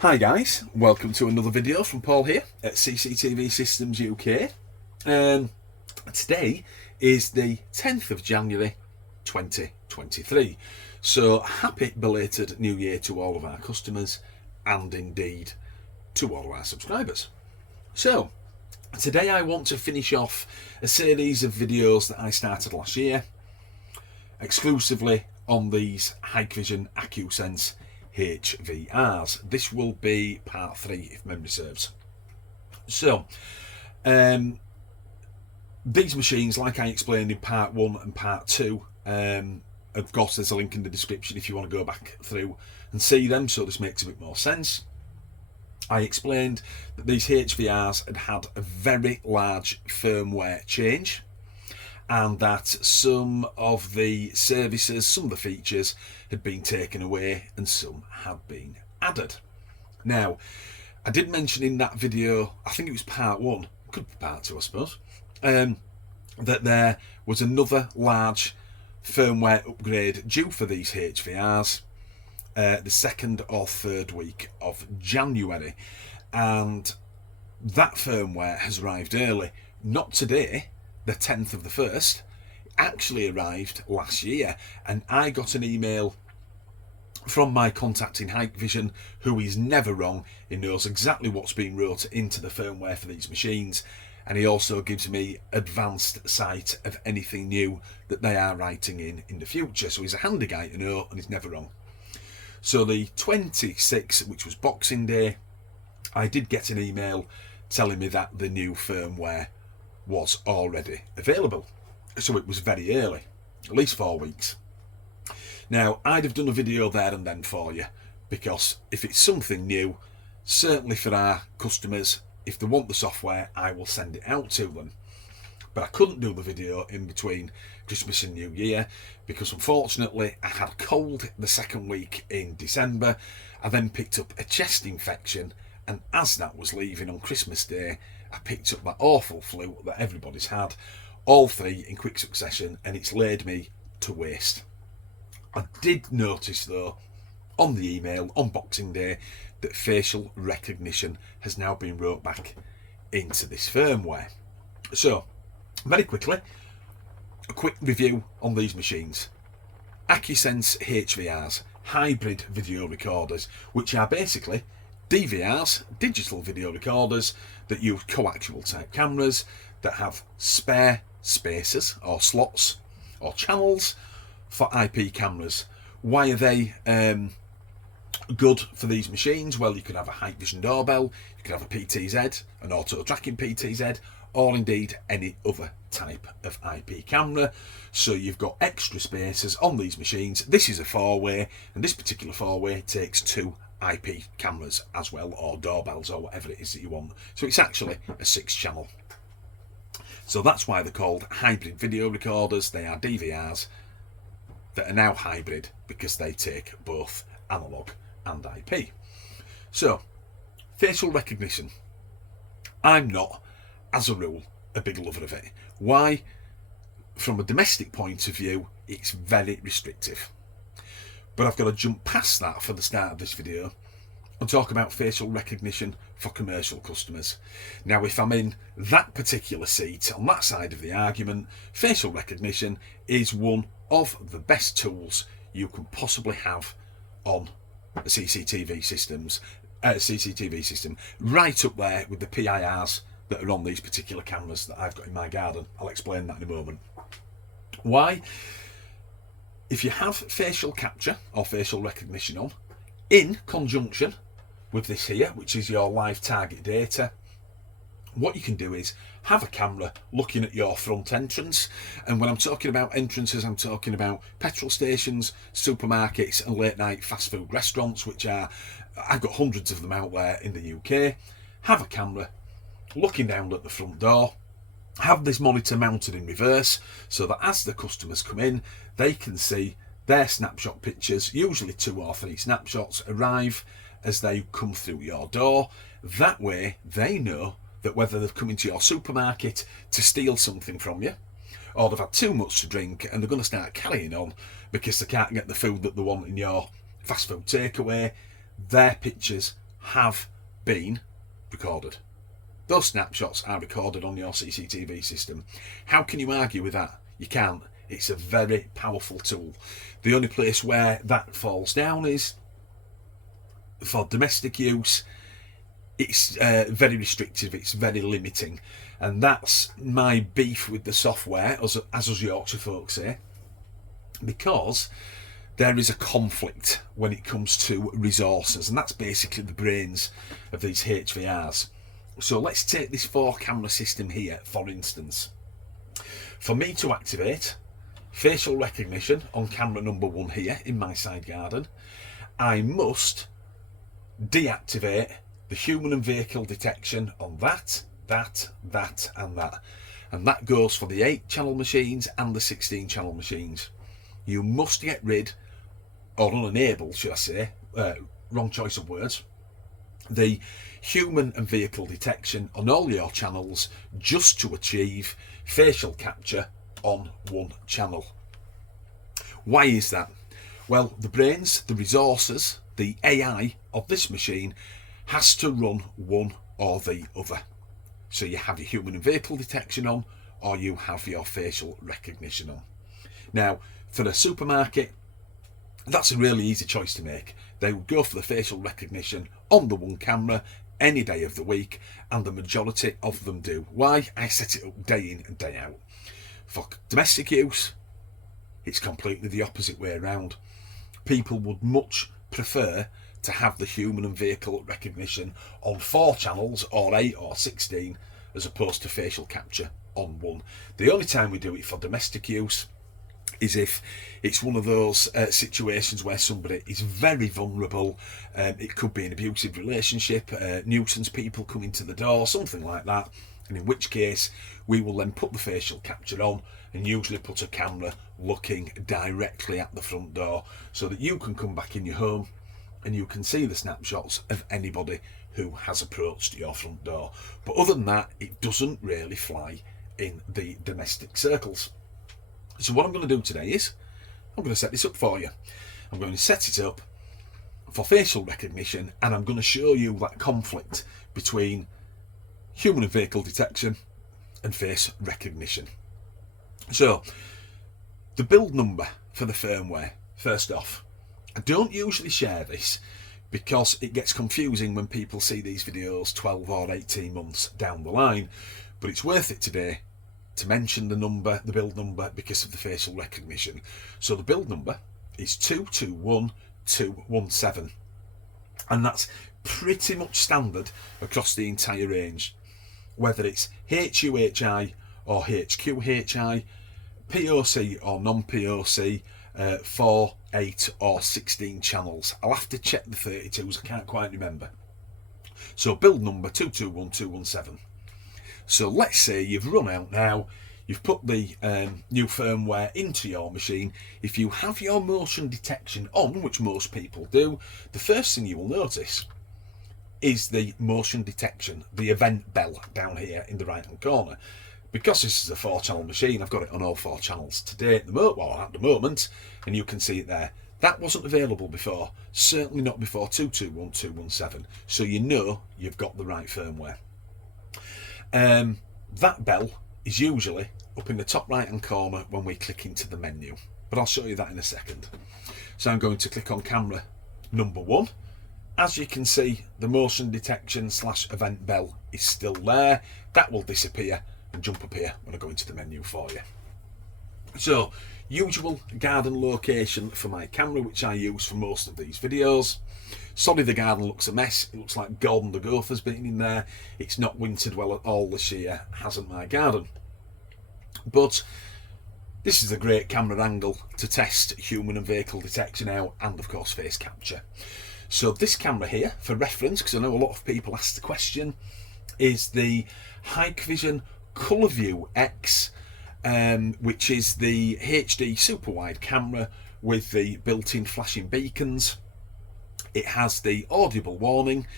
Hi guys, welcome to another video from Paul here at CCTV Systems UK. Today is the 10th of January 2023, so happy belated New Year to all of our customers and indeed to all of our subscribers. So today I want to finish off a series of videos that I started last year exclusively on these Hikvision AccuSense HVRs. This will be part 3 if memory serves. So these machines, like I explained in part 1 and part 2, of course there's a link in the description if you want to go back through and see them, so this makes a bit more sense. I explained that these HVRs had had a very large firmware change and that some of the services, some of the features had been taken away and some had been added. Now, I did mention in that video, I think it was part 1, could be part 2 I suppose, that there was another large firmware upgrade due for these HVRs the 2nd or 3rd week of January, and that firmware has arrived early, not today, the 10th of the 1st, actually arrived last year, and I got an email from my contact in Hikvision, who is never wrong. He knows exactly what's being wrote into the firmware for these machines, and he also gives me advanced sight of anything new that they are writing in the future, so he's a handy guy to know and he's never wrong. So the 26th, which was Boxing Day, I did get an email telling me that the new firmware was already available, so it was very early, at least 4 weeks. Now I'd have done a video there and then for you, because if it's something new, certainly for our customers, if they want the software, I will send it out to them. But I couldn't do the video in between Christmas and New Year because unfortunately I had a cold the 2nd week in December. I then picked up a chest infection, and as that was leaving on Christmas Day, I picked up that awful flu that everybody's had, all 3 in quick succession, and it's laid me to waste. I did notice though on the email on Boxing Day that facial recognition has now been wrote back into this firmware. So very quickly, a quick review on these machines. AccuSense HVRs, hybrid video recorders, which are basically DVRs, digital video recorders, that use coaxial type cameras that have spare spaces or slots or channels for IP cameras. Why are they good for these machines? Well, you could have a Hikvision doorbell, you could have a PTZ, an auto tracking PTZ, or indeed any other type of IP camera. So you've got extra spaces on these machines. This is a 4-way, and this particular 4-way takes 2 IP cameras as well, or doorbells, or whatever it is that you want. So it's actually a 6-channel. So that's why they're called hybrid video recorders. They are DVRs that are now hybrid because they take both analog and IP. So facial recognition, I'm not, as a rule, a big lover of it. Why? From a domestic point of view, it's very restrictive. But I've got to jump past that for the start of this video and talk about facial recognition for commercial customers. Now, if I'm in that particular seat, on that side of the argument, facial recognition is one of the best tools you can possibly have on a CCTV system, right up there with the PIRs that are on these particular cameras that I've got in my garden. I'll explain that in a moment. Why? If you have facial capture or facial recognition on, in conjunction with this here, which is your live target data, what you can do is have a camera looking at your front entrance. And when I'm talking about entrances, I'm talking about petrol stations, supermarkets and late night fast food restaurants, which are, I've got hundreds of them out there in the UK. Have a camera looking down at the front door, have this monitor mounted in reverse so that as the customers come in, they can see their snapshot pictures, usually 2 or 3 snapshots, arrive as they come through your door. That way they know that whether they've come into your supermarket to steal something from you, or they've had too much to drink and they're going to start carrying on because they can't get the food that they want in your fast food takeaway, their pictures have been recorded. Those snapshots are recorded on your CCTV system. How can you argue with that? You can't. It's a very powerful tool. The only place where that falls down is for domestic use. It's very restrictive, it's very limiting, and that's my beef with the software, as us Yorkshire folks say, because there is a conflict when it comes to resources, and that's basically the brains of these HVRs. So let's take this 4-camera system here, for instance. For me to activate facial recognition on camera number 1 here in my side garden, I must deactivate the human and vehicle detection on that, and that. And that goes for the 8-channel machines and the 16-channel machines. You must get rid, or unenable, should I say, wrong choice of words, the human and vehicle detection on all your channels just to achieve facial capture on 1 channel. Why is that? Well, the brains, the resources, the AI of this machine has to run one or the other. So you have your human and vehicle detection on, or you have your facial recognition on. Now, for a supermarket, that's a really easy choice to make. They would go for the facial recognition on the 1 camera any day of the week, and the majority of them do. Why? I set it up day in and day out. For domestic use, it's completely the opposite way around. People would much prefer to have the human and vehicle recognition on 4 channels, or 8 or 16, as opposed to facial capture on 1. The only time we do it for domestic use is if it's one of those situations where somebody is very vulnerable. It could be an abusive relationship, nuisance people coming to the door, something like that, and in which case we will then put the facial capture on and usually put a camera looking directly at the front door so that you can come back in your home and you can see the snapshots of anybody who has approached your front door. But other than that, it doesn't really fly in the domestic circles. So what I'm going to do today is I'm going to set this up for you. I'm going to set it up for facial recognition, and I'm going to show you that conflict between human and vehicle detection and face recognition. So the build number for the firmware, first off, I don't usually share this because it gets confusing when people see these videos 12 or 18 months down the line, but it's worth it today to mention the number, the build number, because of the facial recognition. So the build number is 221217, and that's pretty much standard across the entire range, whether it's HUHI or HQHI, POC or non-POC, 4, 8 or 16 channels. I'll have to check the 32s, I can't quite remember. So build number 221217. So let's say you've run out now, you've put the new firmware into your machine. If you have your motion detection on, which most people do, the first thing you will notice is the motion detection, the event bell down here in the right hand corner. Because this is a 4-channel machine, I've got it on all 4 channels today at the moment, and you can see it there. That wasn't available before, certainly not before 221217, so you know you've got the right firmware. That bell is usually up in the top right hand corner when we click into the menu, but I'll show you that in a second. So I'm going to click on camera number 1. As you can see, the motion detection / event bell is still there. That will disappear and jump up here when I go into the menu for you. So usual garden location for my camera, which I use for most of these videos. Sorry, the garden looks a mess. It looks like Gordon the Gopher's been in there. It's not wintered well at all this year, hasn't my garden. But this is a great camera angle to test human and vehicle detection out, and of course face capture. So this camera here, for reference, because I know a lot of people ask the question, is the Hikvision ColorView X, which is the HD super wide camera with the built-in flashing beacons. It has the audible warning,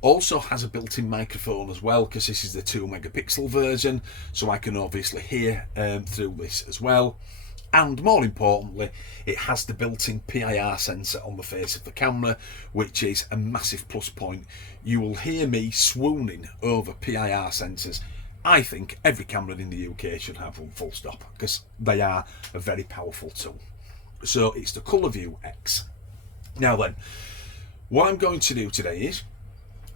also has a built-in microphone as well, because this is the 2 megapixel version, so I can obviously hear through this as well. And more importantly, it has the built-in PIR sensor on the face of the camera, which is a massive plus point. You will hear me swooning over PIR sensors. I think every camera in the UK should have one, full stop, because they are a very powerful tool. So it's the ColourView X. Now then, what I'm going to do today is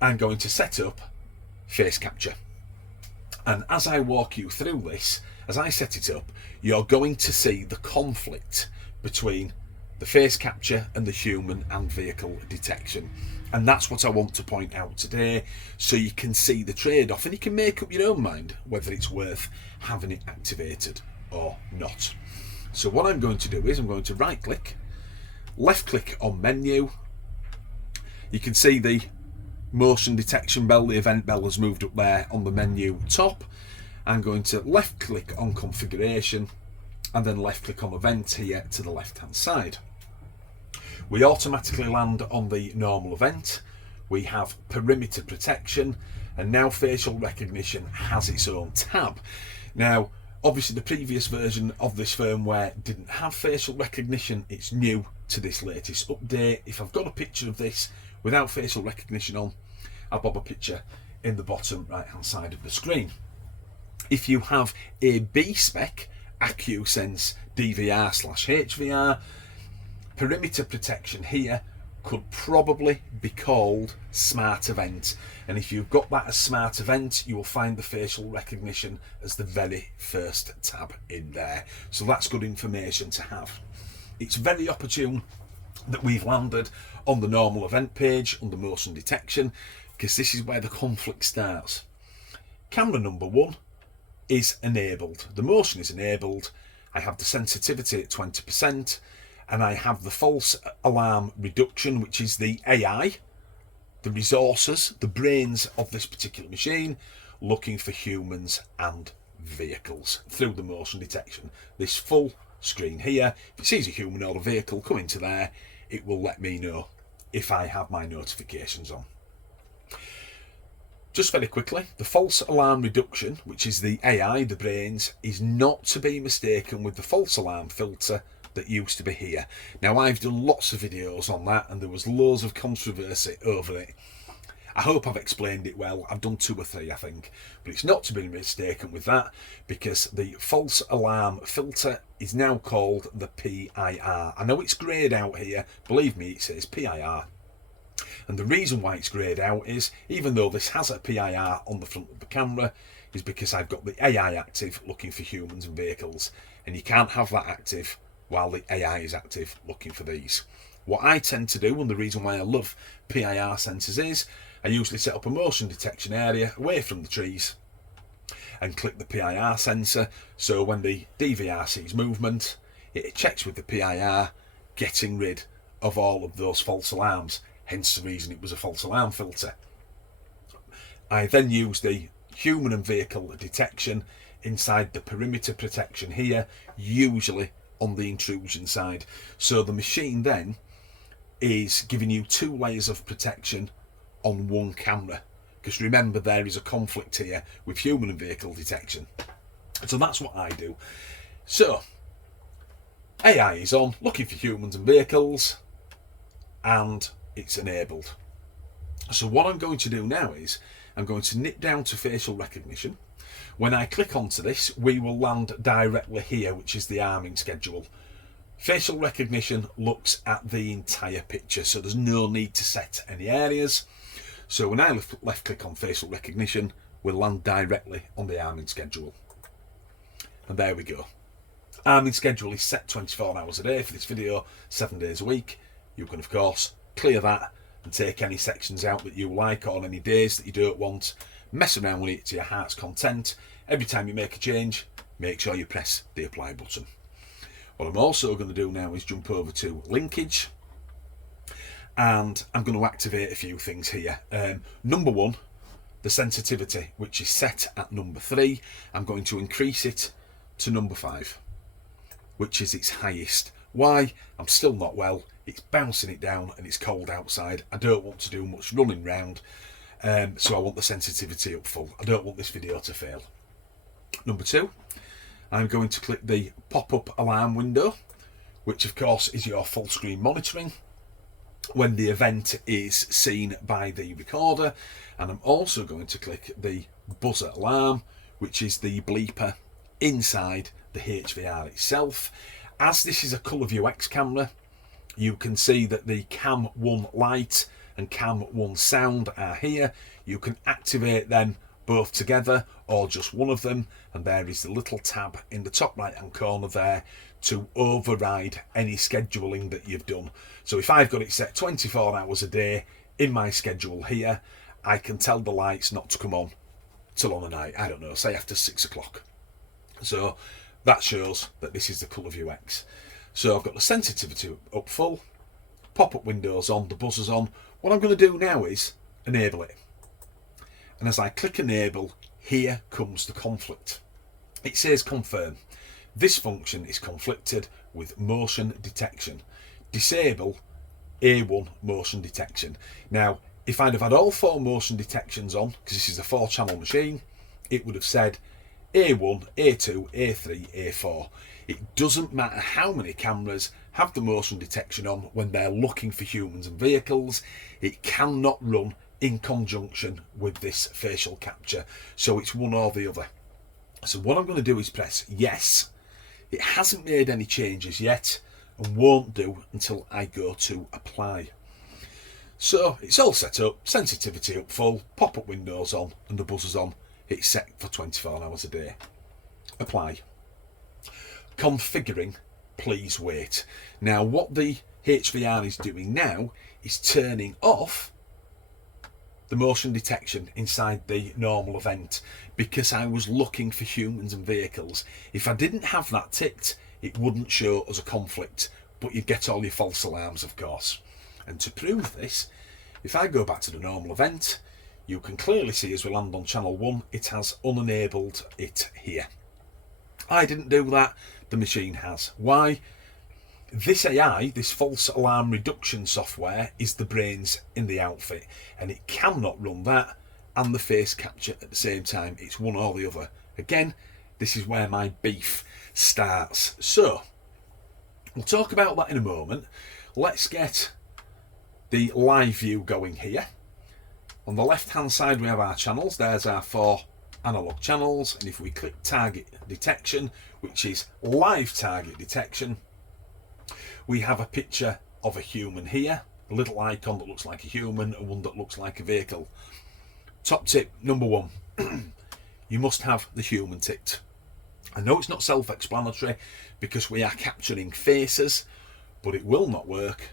I'm going to set up face capture. And as I walk you through this, as I set it up, you're going to see the conflict between the face capture and the human and vehicle detection. And that's what I want to point out today, so you can see the trade-off and you can make up your own mind whether it's worth having it activated or not. So what I'm going to do is I'm going to right click, left click on menu. You can see the motion detection bell, the event bell has moved up there on the menu top. I'm going to left click on configuration and then left click on event here to the left hand side. We automatically land on the normal event. We have perimeter protection, and now facial recognition has its own tab. Now obviously the previous version of this firmware didn't have facial recognition. It's new to this latest update. If I've got a picture of this without facial recognition on, I'll bob a picture in the bottom right hand side of the screen. If you have a B spec AccuSense DVR/HVR, perimeter protection here could probably be called Smart Event, and if you've got that as Smart Event, you will find the facial recognition as the very first tab in there. So that's good information to have. It's very opportune that we've landed on the normal event page under motion detection, because this is where the conflict starts. Camera number 1 is enabled. The motion is enabled. I have the sensitivity at 20%, and I have the false alarm reduction, which is the AI, the resources, the brains of this particular machine, looking for humans and vehicles through the motion detection. This full screen here, if it sees a human or a vehicle come into there, it will let me know if I have my notifications on. Just very quickly, the false alarm reduction, which is the AI, the brains, is not to be mistaken with the false alarm filter that used to be here. Now I've done lots of videos on that and there was loads of controversy over it. I hope I've explained it well. I've done 2 or 3 I think, but it's not to be mistaken with that, because the false alarm filter is now called the PIR. I know it's greyed out here, believe me, it says PIR. And the reason why it's greyed out is, even though this has a PIR on the front of the camera, is because I've got the AI active looking for humans and vehicles, and you can't have that active while the AI is active looking for these. What I tend to do, and the reason why I love PIR sensors, is I usually set up a motion detection area away from the trees and click the PIR sensor, so when the DVR sees movement, it checks with the PIR, getting rid of all of those false alarms, hence the reason it was a false alarm filter. I then use the human and vehicle detection inside the perimeter protection here, usually on the intrusion side. So the machine then is giving you 2 layers of protection on one camera, because remember there is a conflict here with human and vehicle detection. So that's what I do. So AI is on, looking for humans and vehicles, and it's enabled. So what I'm going to do now is I'm going to nip down to facial recognition. When I click onto this, we will land directly here, which is the arming schedule. Facial recognition looks at the entire picture, so there's no need to set any areas. So when I left click on facial recognition, we'll land directly on the arming schedule. And there we go. Arming schedule is set 24 hours a day for this video, 7 days a week. You can of course clear that and take any sections out that you like, or any days that you don't want. Mess around with it to your heart's content. Every time you make a change, make sure you press the apply button. What I'm also going to do now is jump over to linkage, and I'm going to activate a few things here. Number 1, the sensitivity, which is set at number 3. I'm going to increase it to number 5, which is its highest. Why? I'm still not well. It's bouncing it down and it's cold outside. I don't want to do much running round, so I want the sensitivity up full. I don't want this video to fail. Number 2, I'm going to click the pop-up alarm window, which of course is your full screen monitoring when the event is seen by the recorder. And I'm also going to click the buzzer alarm, which is the bleeper inside the HVR itself. As this is a Colour View X camera, you can see that the Cam 1 light and Cam 1 sound are here. You can activate them both together or just one of them, and there is the little tab in the top right hand corner there to override any scheduling that you've done. So if I've got it set 24 hours a day in my schedule here, I can tell the lights not to come on till on the night, I don't know, say after 6 o'clock. So that shows that this is the Colour View X. So I've got the sensitivity up full, pop-up windows on, the buzzers on. What I'm going to do now is enable it. And as I click enable, here comes the conflict. It says confirm. This function is conflicted with motion detection. Disable A1 motion detection. Now, if I'd have had all 4 motion detections on, because this is a 4-channel machine, it would have said A1, A2, A3, A4. It doesn't matter how many cameras have the motion detection on when they're looking for humans and vehicles. It cannot run in conjunction with this facial capture. So it's one or the other. So what I'm going to do is press yes. It hasn't made any changes yet and won't do until I go to apply. So it's all set up, sensitivity up full, pop-up windows on and the buzzers on. It's set for 24 hours a day. Apply. Configuring, please wait. Now what the HVR is doing now is turning off the motion detection inside the normal event because I was looking for humans and vehicles. If I didn't have that ticked, it wouldn't show as a conflict, but you'd get all your false alarms, of course. And to prove this, if I go back to the normal event, you can clearly see as we land on channel 1, it has unenabled it here. I didn't do that, the machine has. Why? This AI, this false alarm reduction software, is the brains in the outfit, and it cannot run that and the face capture at the same time. It's one or the other. Again, this is where my beef starts. So, we'll talk about that in a moment. Let's get the live view going here. On the left hand side we have our channels. There's our 4 analog channels, and if we click target detection, which is live target detection, we have a picture of a human here, a little icon that looks like a human and one that looks like a vehicle. Top tip number 1, you must have the human ticked. I know it's not self-explanatory because we are capturing faces, but it will not work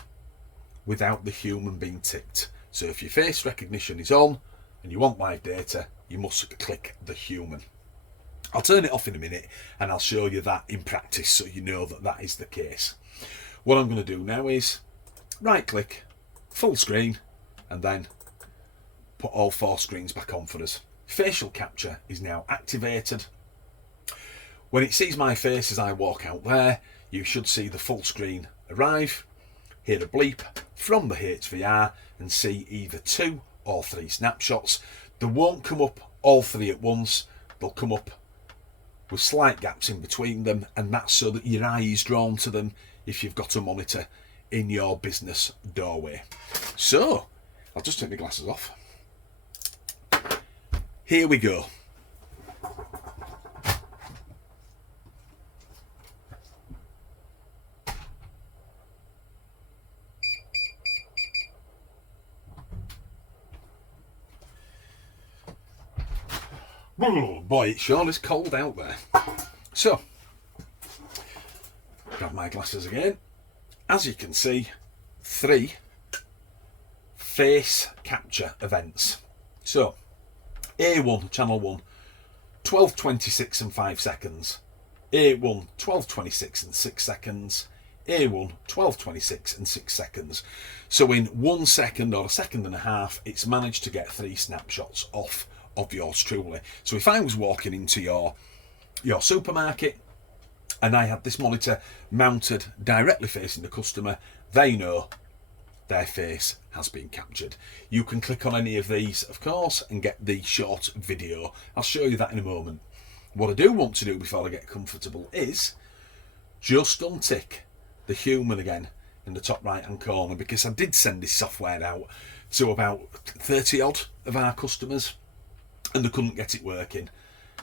without the human being ticked. So if your face recognition is on and you want live data, you must click the human. I'll turn it off in a minute and I'll show you that in practice so you know that that is the case. What I'm going to do now is right click, full screen, and then put all 4 screens back on for us. Facial capture is now activated. When it sees my face as I walk out there, you should see the full screen arrive, hear a bleep from the HVR and see either 2 or 3 snapshots. They won't come up all 3 at once, they'll come up with slight gaps in between them, and that's so that your eye is drawn to them if you've got a monitor in your business doorway. So, I'll just take my glasses off. Here we go. Oh boy, it sure is cold out there. So, grab my glasses again. As you can see, 3 face capture events. So, A1, channel 1, 12:26 and 5 seconds. A1, 12:26 and 6 seconds. A1, 12:26 and 6 seconds. So in 1 second or a second and a half, it's managed to get 3 snapshots off of yours truly. So if I was walking into your supermarket and I had this monitor mounted directly facing the customer, they know their face has been captured. You can click on any of these, of course, and get the short video. I'll show you that in a moment. What I do want to do before I get comfortable is just untick the human again in the top right hand corner, because I did send this software out to about 30 odd of our customers and they couldn't get it working,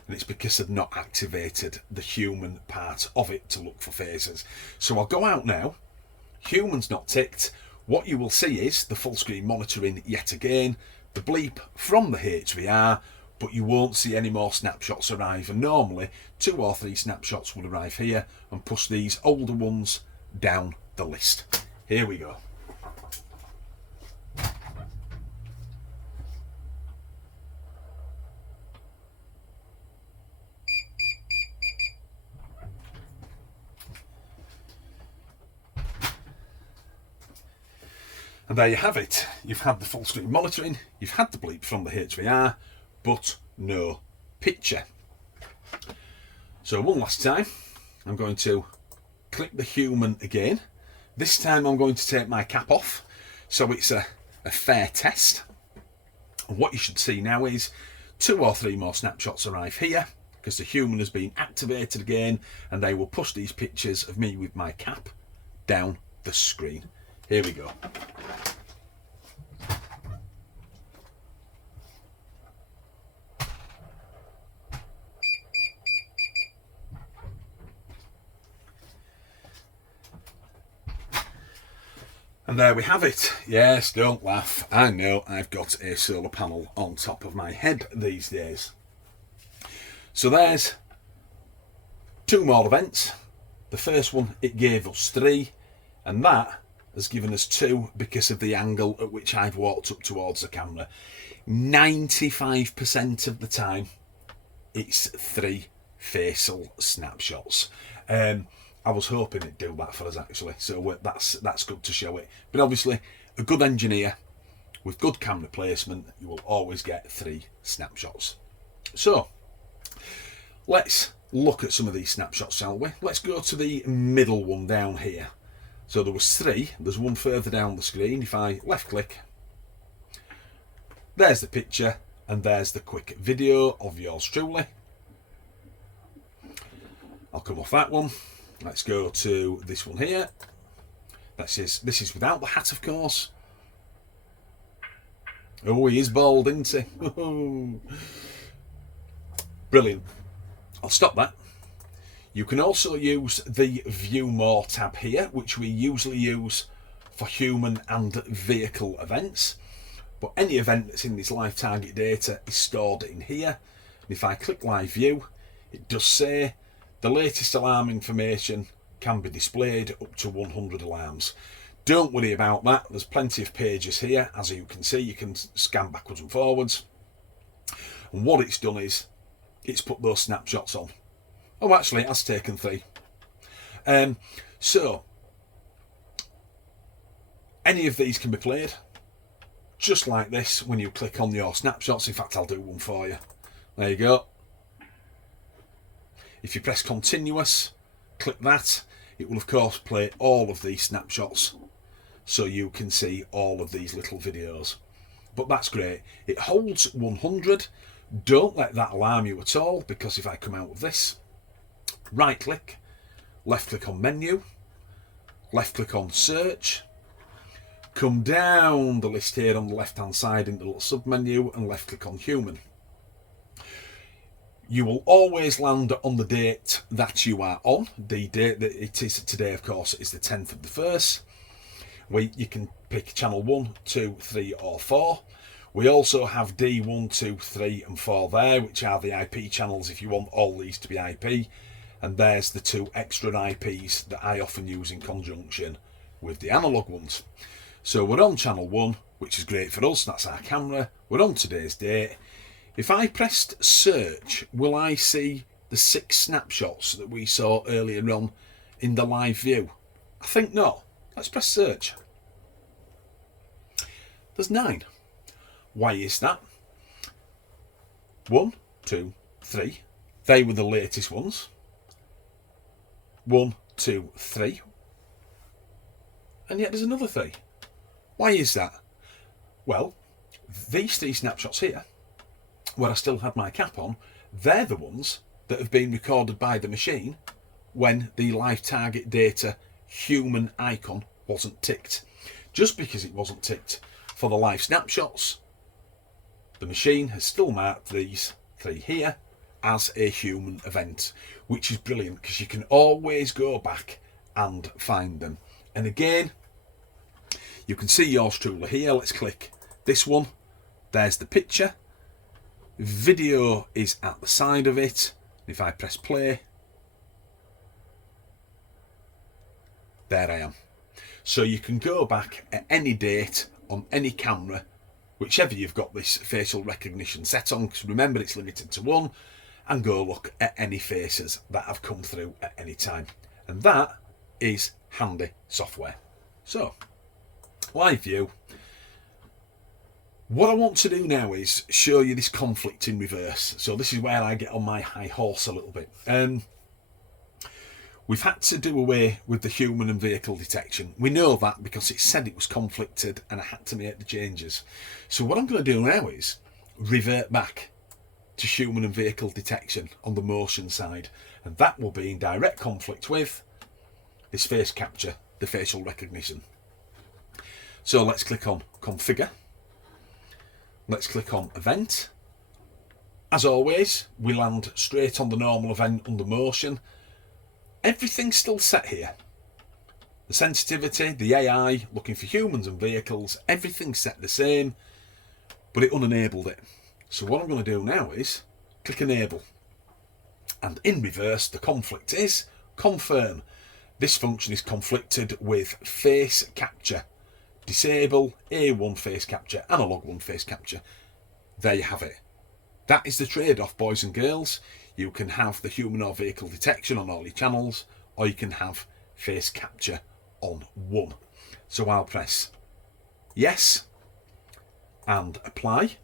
and it's because they've not activated the human part of it to look for faces. So I'll go out now, human's not ticked. What you will see is the full screen monitoring yet again, the bleep from the HVR, but you won't see any more snapshots arrive, and normally 2 or 3 snapshots would arrive here and push these older ones down the list. Here we go. And there you have it. You've had the full screen monitoring, you've had the bleep from the HVR, but no picture. So one last time, I'm going to click the human again. This time I'm going to take my cap off, so it's a fair test. And what you should see now is 2 or 3 more snapshots arrive here, because the human has been activated again, and they will push these pictures of me with my cap down the screen. Here we go. And there we have it. Yes, don't laugh. I know I've got a solar panel on top of my head these days. So there's 2 more events. The first one, it gave us 3, and that has given us 2 because of the angle at which I've walked up towards the camera. 95% of the time, it's 3 facial snapshots. I was hoping it'd do that for us actually, so that's good to show it. But obviously, a good engineer with good camera placement, you will always get 3 snapshots. So let's look at some of these snapshots, shall we? Let's go to the middle one down here. So there was 3, there's one further down the screen. If I left click, there's the picture and there's the quick video of yours truly. I'll come off that one. Let's go to this one here. This is without the hat, of course. Oh, he is bald, isn't he? Brilliant. I'll stop that. You can also use the View More tab here, which we usually use for human and vehicle events. But any event that's in this live target data is stored in here. And if I click Live View, it does say the latest alarm information can be displayed up to 100 alarms. Don't worry about that. There's plenty of pages here. As you can see, you can scan backwards and forwards. And what it's done is it's put those snapshots on. Oh, actually, it has taken 3. So, any of these can be played just like this when you click on your snapshots. In fact, I'll do one for you. There you go. If you press continuous, click that, it will of course play all of these snapshots so you can see all of these little videos. But that's great. It holds 100. Don't let that alarm you at all, because if I come out of this, right click, left click on menu, left click on search, come down the list here on the left hand side in the little sub menu and left click on human. You will always land on the date that you are on. The date that it is today, of course, is the 10th of the 1st. You can pick channel 1, 2, 3 or 4. We also have D, 1, 2, 3 and 4 there, which are the IP channels if you want all these to be IP. And there's the 2 extra IPs that I often use in conjunction with the analog ones. So we're on channel 1, which is great for us, that's our camera. We're on today's date. If I pressed search, will I see the 6 snapshots that we saw earlier on in the live view? I think not. Let's press search. There's 9. Why is that? 1, 2, 3. They were the latest ones. 1, 2, 3. And yet there's another 3. Why is that? Well, these 3 snapshots here, where I still had my cap on, they're the ones that have been recorded by the machine when the live target data human icon wasn't ticked. Just because it wasn't ticked for the live snapshots, the machine has still marked these 3 here as a human event, which is brilliant because you can always go back and find them. And again, you can see yours truly here. Let's click this one. There's the picture. Video is at the side of it. If I press play, there I am. So you can go back at any date on any camera, whichever you've got this facial recognition set on, because remember it's limited to 1, and go look at any faces that have come through at any time. And that is handy software. So, live view. What I want to do now is show you this conflict in reverse. So this is where I get on my high horse a little bit. We've had to do away with the human and vehicle detection. We know that because it said it was conflicted and I had to make the changes. So what I'm going to do now is revert back to human and vehicle detection on the motion side. And that will be in direct conflict with this face capture, the facial recognition. So let's click on configure. Let's click on event. As always, we land straight on the normal event under motion. Everything's still set here. The sensitivity, the AI, looking for humans and vehicles, everything's set the same, but it unenabled it. So what I'm going to do now is click enable. And in reverse, the conflict is confirm. This function is conflicted with face capture. Disable A1 face capture, analog 1 face capture. There you have it. That is the trade-off, boys and girls. You can have the human or vehicle detection on all your channels, or you can have face capture on 1. So I'll press yes and apply.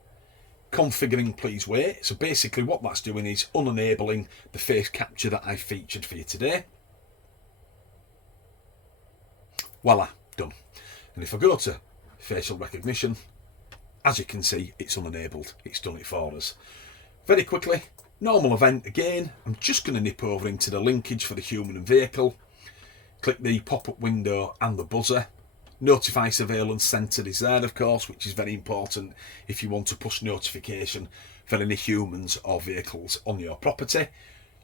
Configuring please wait. So basically what that's doing is unenabling the face capture that I featured for you today. Voila, done. And if I go to facial recognition, as you can see, it's unenabled. It's done it for us. Very quickly, normal event again. I'm just going to nip over into the linkage for the human and vehicle. Click the pop-up window and the buzzer. Notify surveillance centre is there, of course, which is very important if you want to push notification for any humans or vehicles on your property.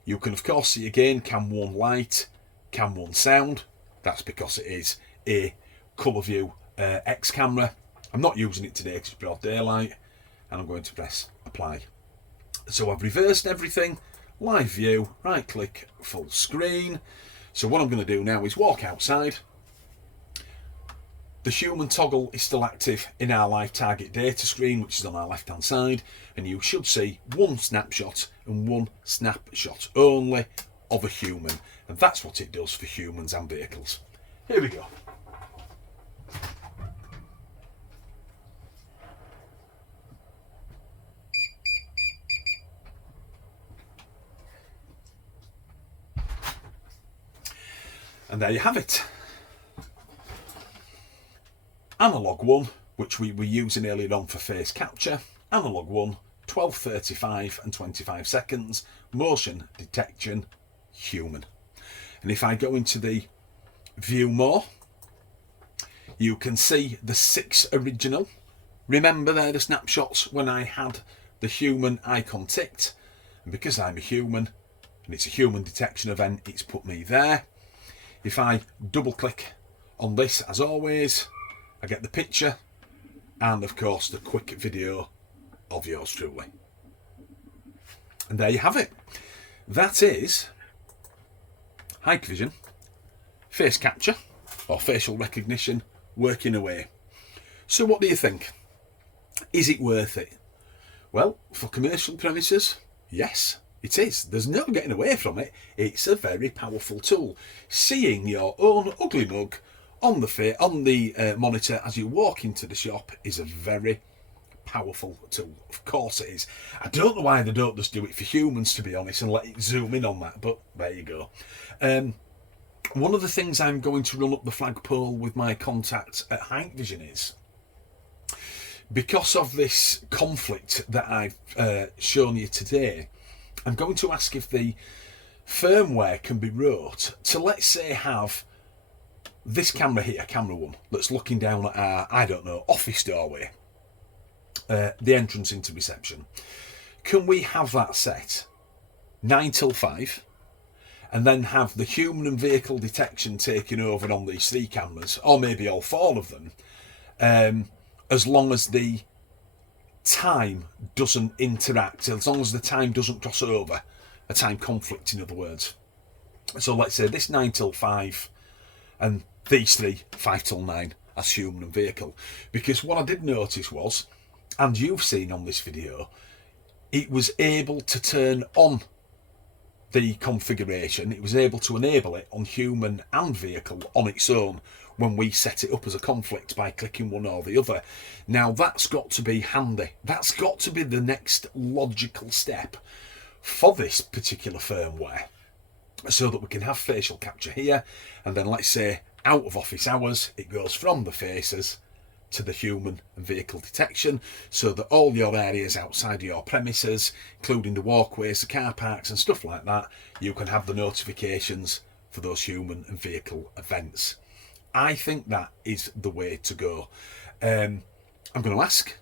You can, of course, see again cam 1 light, cam 1 sound. That's because it is a colour view X camera. I'm not using it today because it's broad daylight, and I'm going to press apply. So I've reversed everything, live view, right click, full screen. So what I'm going to do now is walk outside. The human toggle is still active in our live target data screen, which is on our left hand side, and you should see 1 snapshot and 1 snapshot only of a human, and that's what it does for humans and vehicles. Here we go. And there you have it. Analog 1, which we were using earlier on for face capture. Analog 1, 12:35 and 25 seconds. Motion detection, human. And if I go into the view more, you can see the 6 original. Remember, they're the snapshots when I had the human icon ticked. And because I'm a human, and it's a human detection event, it's put me there. If I double click on this, as always, I get the picture and of course the quick video of yours truly. And there you have it. That is Hikvision face capture or facial recognition working away. So what do you think? Is it worth it? Well, for commercial premises, yes. It is. There's no getting away from it. It's a very powerful tool. Seeing your own ugly mug on the monitor as you walk into the shop is a very powerful tool. Of course it is. I don't know why they don't just do it for humans, to be honest, and let it zoom in on that, but there you go. One of the things I'm going to run up the flagpole with my contacts at Hikvision is, because of this conflict that I've shown you today, I'm going to ask if the firmware can be wrote to, let's say, have this camera here, camera 1, that's looking down at our, I don't know, office doorway, the entrance into reception. Can we have that set 9 till 5, and then have the human and vehicle detection taking over on these 3 cameras, or maybe all 4 of them, as long as the time doesn't interact, as long as the time doesn't cross over, a time conflict, in other words. So let's say this 9 till 5 and these 3, 5 till 9, as human and vehicle. Because what I did notice was, and you've seen on this video, it was able to turn on the configuration, it was able to enable it on human and vehicle on its own when we set it up as a conflict by clicking one or the other. Now that's got to be handy. That's got to be the next logical step for this particular firmware, so that we can have facial capture here, and then let's say out of office hours it goes from the faces to the human and vehicle detection, so that all your areas outside of your premises, including the walkways, the car parks and stuff like that, you can have the notifications for those human and vehicle events. I think that is the way to go. I'm going to ask.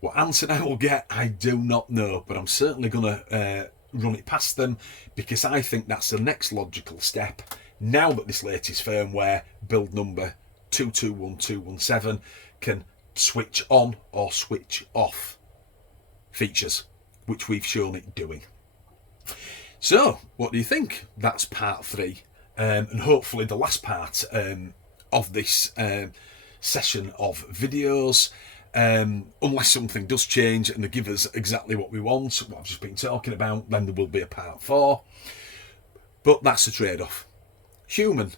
What answer I will get, I do not know, but I'm certainly going to run it past them, because I think that's the next logical step now that this latest firmware, build number 221217, can switch on or switch off features, which we've shown it doing. So, what do you think? That's part 3, and hopefully the last part of this session of videos. Unless something does change and they give us exactly what we want, what I've just been talking about, then there will be a part 4. But that's the trade-off. Human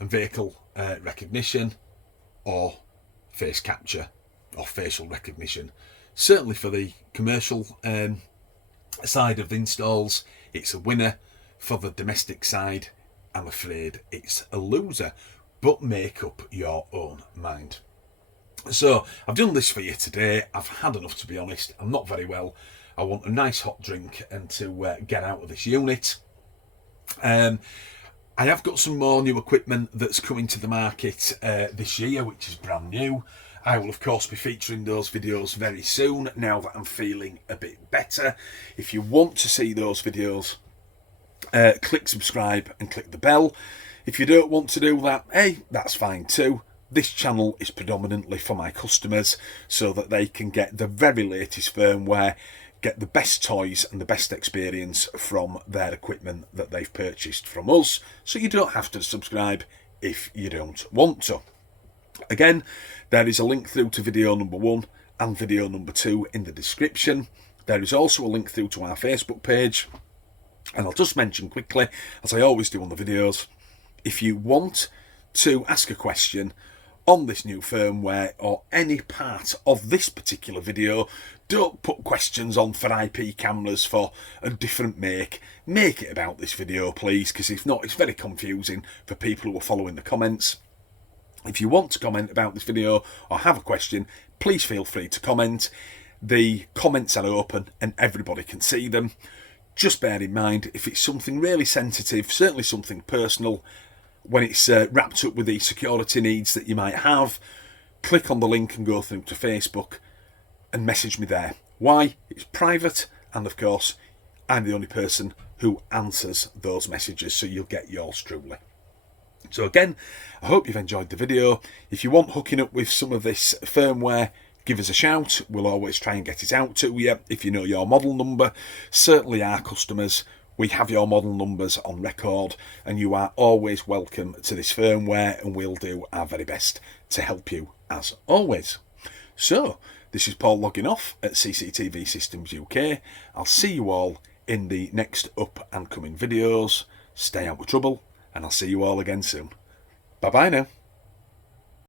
and vehicle recognition, or face capture, or facial recognition. Certainly for the commercial side of the installs, it's a winner. For the domestic side, I'm afraid it's a loser. But make up your own mind. So I've done this for you today. I've had enough, to be honest. I'm not very well. I want a nice hot drink and to get out of this unit. I have got some more new equipment that's coming to the market this year, which is brand new. I will of course be featuring those videos very soon, now that I'm feeling a bit better. If you want to see those videos, click subscribe and click the bell. If you don't want to do that, hey, that's fine too. This channel is predominantly for my customers, so that they can get the very latest firmware, get the best toys and the best experience from their equipment that they've purchased from us, so you don't have to subscribe if you don't want to. Again, there is a link through to video number 1 and video number 2 in the description. There is also a link through to our Facebook page, and I'll just mention quickly, as I always do on the videos, if you want to ask a question on this new firmware or any part of this particular video, don't put questions on for IP cameras for a different make. Make it about this video, please, because if not, it's very confusing for people who are following the comments. If you want to comment about this video or have a question, please feel free to comment. The comments are open and everybody can see them. Just bear in mind, if it's something really sensitive, certainly something personal, when it's wrapped up with the security needs that you might have, click on the link and go through to Facebook and message me there. Why? It's private, and of course I'm the only person who answers those messages, so you'll get yours truly. So again, I hope you've enjoyed the video. If you want hooking up with some of this firmware, give us a shout. We'll always try and get it out to you if you know your model number. Certainly our customers, we have your model numbers on record, and you are always welcome to this firmware, and we'll do our very best to help you as always. So, this is Paul logging off at CCTV Systems UK. I'll see you all in the next up and coming videos. Stay out of trouble, and I'll see you all again soon. Bye bye now.